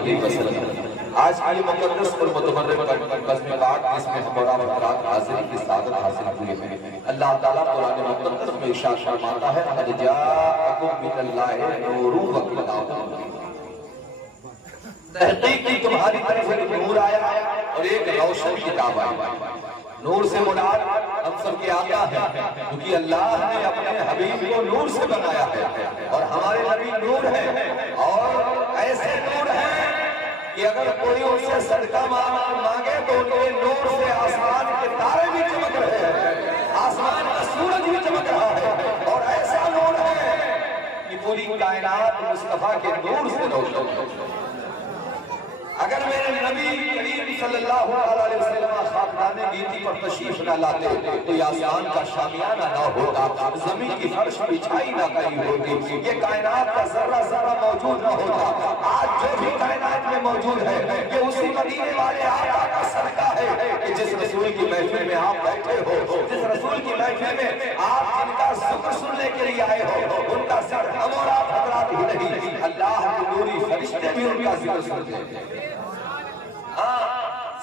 آج کی یہ مقدس اور متبرک قسم پاک جس میں ہم اور آپ حضرات حاضری کی سعادت حاصل ہوئے ہیں، اللہ تعالیٰ قرآن مقدس میں ارشاد فرماتا ہے قد جاءکم من اللہ نور و کتاب مبین، تحقیق کی تمہاری طرف ایک نور آیا اور ایک روشن کتاب آئی۔ نور سے مراد ہم سب کے آقا ہے، کیونکہ اللہ نے اپنے حبیب کو نور سے بنایا ہے اور ہمارے نبی نور ہے، اور ایسے نور ہیں کہ اگر کوئی ان سے صدقہ مانگے تو ان کے نور سے آسمان کے تارے بھی چمک رہے ہیں، آسمان کا سورج بھی چمک رہا ہے، اور ایسا نور ہے کہ پوری کائنات مصطفیٰ کے نور سے روشن ہے۔ اگر میرے نبی کریم صلی اللہ علیہ وسلم خاکدان گیتی پر تشریف نہ لاتے تو یہ آسمان کا شامیانہ نہ ہوتا، زمین کی فرش بچھائی نہ گئی ہوتی، یہ کائنات کا ذرہ ذرہ موجود نہ ہوتا۔ آج جو بھی کائنات میں موجود ہے یہ اسی مدینے والے آقا کا صدقہ ہے کہ جس رسول کی محفل میں آپ بیٹھے ہو، جس رسول کی محفل میں آپ جن کا ذکر سننے کے لیے آئے ہو، ان کا ذکر ہم اور آپ حضرات ہی نہیں، اللہ کے نوری فرشتے بھی ان کا ذکر سنتے ہیں،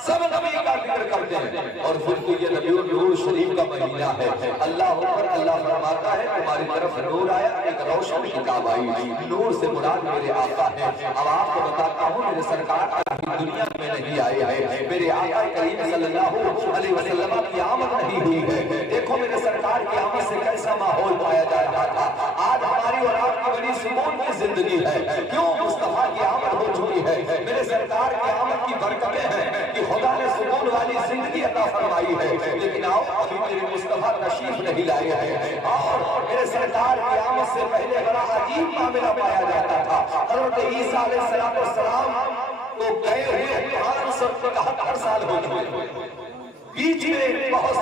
سب نبی کا ذکر کرتے ہیں۔ اور پھر تو یہ نبی نور شریف کا مہینہ ہے، اللہ اکبر، اللہ فرماتا ہے تمہاری طرف نور آیا، ایک روشن کتاب آئی۔ نور سے مراد میرے آقا ہے۔ اب آپ کو بتاتا ہوں میرے سرکار ابھی دنیا میں نہیں آئے ہیں، میرے آقا کریم صلی اللہ علیہ وسلم کی آمد نہیں ہوئی ہے۔ دیکھو میرے سرکار کی آمد سے کیسا ماحول پایا جا رہا تھا۔ آج ہماری اور آپ کی بڑی سکون کی زندگی ہے، کیوں؟ مصطفیٰ کی آمد ہو چکی ہے، میرے سرکار کی آمد کی برکتیں ہیں کہ خدا نے سکون والی زندگی عطا فرمائی ہے۔ لیکن آؤ ابھی میرے مصطفیٰ تشریف نہیں لائے ہیں، اور میرے سرکار کی آمد سے پہلے بڑا عجیب معاملہ پایا جاتا تھا۔ حضرت عیسیٰ علیہ السلام تو گئے ہوئے 571 سال ہو گئے، بیچ میں بہت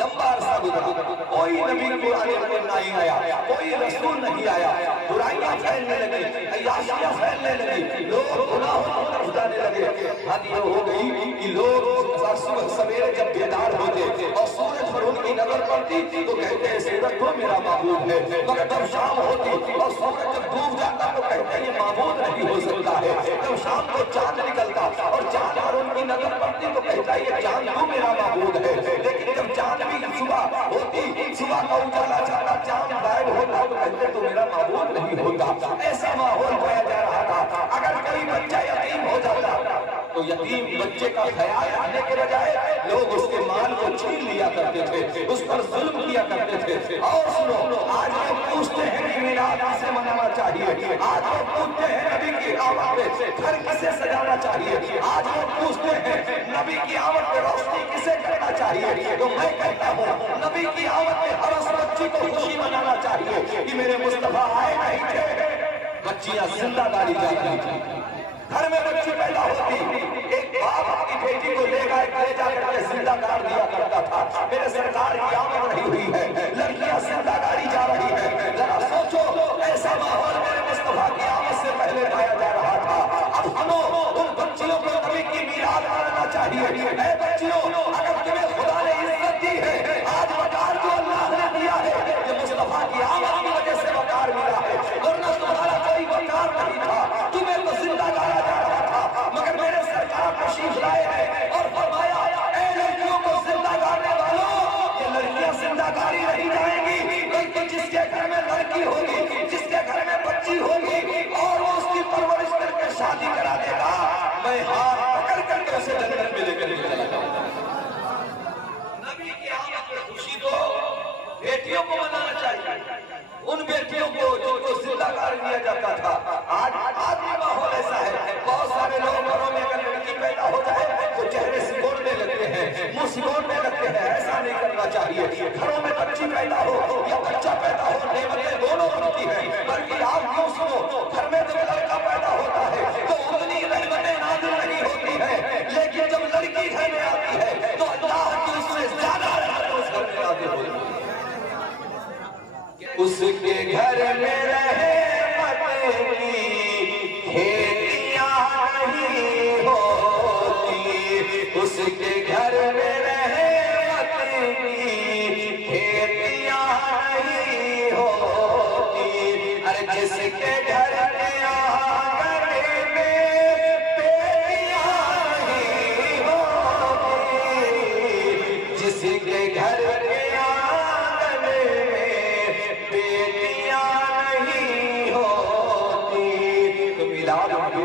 لمبا عرصہ گزرا، کوئی نبی قرآن میں نہیں آیا، کوئی رسول نہیں آیا، برائیاں پھیلنے لگی، عیاشیاں پھیلنے لگی، لوگ گناہوں کی طرف جانے لگے۔ حد یہ ہو گئی کہ لوگ صبح سویرے جب بیدار ہوتے اور سورج پر ان کی نظر پڑتی تو کہتے ہیں سورج تو میرا معبود ہے، مگر جب شام ہوتی اور سورج جب ڈوب جاتا تو کہتے ہیں یہ معبود نہیں ہو سکتا ہے۔ جب شام کو چاند نکلتا اور چاند پر ان کی نظر پڑتی تو کہتا ہے یہ چاند تو میرا معبود ہے، لیکن جب چاند بھی صبح ہوتی، صبح کا اجالا چاہتا چاند غائب ہوتا تو کہتے تو میرا معبود نہیں ہوتا۔ ایسا ماحول پایا جا رہا تھا۔ اگر کوئی بچہ یتیم ہو جاتا تو یتیم بچے کا خیال رکھنے کے بجائے لوگ اس کے مال کو چھین لیا کرتے تھے، اس پر ظلم کیا کرتے تھے۔ اور سنو، آج لوگ پوچھتے ہیں کہ میلاد کسے منانا چاہیے، آج لوگ پوچھتے ہیں نبی کی آمد پہ گھر کسے سجانا چاہیے، آج لوگ پوچھتے ہیں نبی کی آمد پہ روشنی کسے کرنا چاہیے۔ تو میں کہتا ہوں نبی کی آمد پہ ہر اس بچی کو خوشی منانا چاہیے کہ میرے مصطفیٰ آئے نہیں تھے، بچیاں زندہ داری جا رہی تھی۔ گھر میں بچی پیدا ہوتی، ایک باپ اپنی بیٹی کو لے جا کر کے زندہ کر دیا کرتا تھا۔ میرے سرکار کی آمد نہیں ہوئی ہے، لڑکیاں زندہ کاری جا رہی ہیں۔ ذرا سوچو ایسا ماحول میرے مصطفیٰ کی آمد سے پہلے پایا جا رہا تھا۔ اب ہمیں ان بچیوں کو نبی کی میلاد منانا چاہیے۔ اے بچیوں، اگر تمہیں خدا نے عزت دی ہے، آج وقار جو اللہ نے دیا ہے یہ مصطفیٰ کی آمد کی وجہ سے وقار ملا ہے، ورنہ تمہارا کوئی وقار نہیں تھا، تمہیں تو زندہ کارا جا رہا تھا۔ مگر میرے سرکار تشریف لائے ہیں اور فرمایا اے لڑکیوں کو زندہ کرنے والوں، یہ لڑکیاں زندہ کاری نہیں جائیں گی، بلکہ جس کے گھر میں لڑکی ہوگی، جس کے گھر میں بچی ہوگی اور وہ اس کی پرورش کر کے شادی کرا دے گا، میں ہاتھ پکڑ کر کے اسے جنت میں لے کر چلا جاؤں گا۔ نبی کی آمد پر خوشی تو بیٹیوں کو منانا چاہیے، ان بیٹیوں کو جن کو زندہ کر دیا جاتا تھا۔ آج بھی ماحول ایسا ہے، بہت سارے لوگ گھروں میں اگر لڑکی پیدا ہو جائے تو چہرے سکوڑنے لگتے ہیں، منہ سکوڑنے لگتے ہیں، ایسا نہیں کرنا چاہیے۔ گھروں میں بچی پیدا ہو یا بچہ پیدا ہو، نعمتیں دونوں بنتی ہیں، بلکہ آپ کیوں سنو، گھر میں جب لڑکا پیدا ہوتا ہے تو اتنی رحمتیں نازل نہیں ہوتی ہیں، لیکن جب لڑکی گھر میں آتی ہے تو اللہ کی اس سے زیادہ رحمت اس گھر میں نازل ہوتی ہے۔ اس کے گھر میں رحمت کی کھیتیاں نہیں ہوتی، اس کے گھر میں رحمت کی کھیتیاں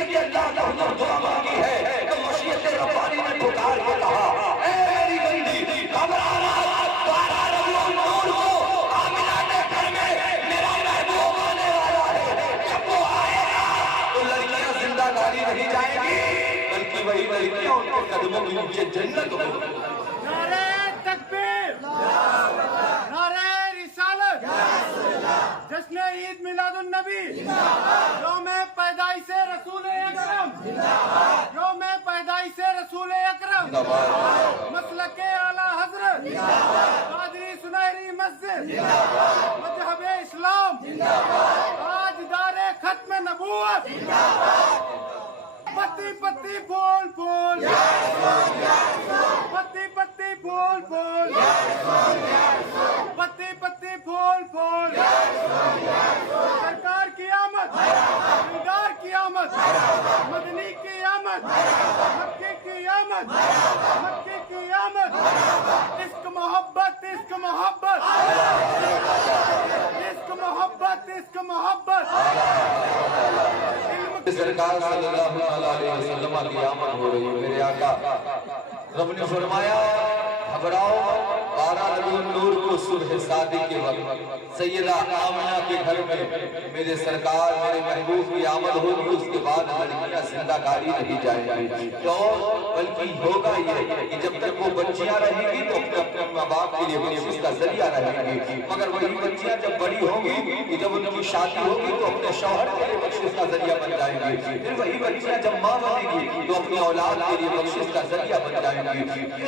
کر کے اللہ کا حضور دعا مانگی ہے تو مشیت ربانی نے پکار کے کہا اے میری بندی گھبرانا بارہ ربیع النور کو آمنہ کے گھر میں میرا محبوب آنے والا ہے، جب وہ آئے گا تو لڑکیاں زندہ داری نہیں جائیں گی بلکہ وہی لڑکیاں ان کے قدموں کے نیچے جنت ہوگی۔ نعرہ تکبیر، نعرہ رسالت، جشن عید میلاد النبی، یوم پیدائش رسول اکرم، یوم پیدائش رسول اکرم، مسلک اعلی حضرت، قادری سنہری مسجد، مذہب اسلام، تاجدار ختم نبوت، پتی پتی پھول پھول، پتی پتی پھول پھول، پتی پتی پھول پھول، سرکار کی آمد، دیدار کی آمد، مدنی کی آمد، مکی کی آمد، مکی کی آمد، عشق محبت، عشق محبت، عشق محبت، عشق محبت، سرکار صلی اللہ علیہ وسلم کی آمد ہو رہی ہے۔ میرے آقا رب نے فرمایا گھبراؤ، بارہ ربیع النور کو صبح صادق کے وقت سیدہ آمنہ کے گھر میں میرے سرکار میرے محبوب کی آمد ہوگی، اس کے بعد لڑکیاں زندہ کاری نہیں جائیں گی، کیوں بلکہ ہوگا یہ کہ جب تک وہ بچیاں رہیں گی تو اپنے ماں باپ کے لیے بخشش کا ذریعہ رہیں گی، مگر وہی بچیاں جب بڑی ہوں گی کہ جب ان کی شادی ہوگی تو اپنے شوہر کے لیے بخشش کا ذریعہ بن جائیں گی، پھر وہی بچیاں جب ماں بنیں گی تو اپنی اولاد کے لیے بخشش کا ذریعہ بن جائیں گی۔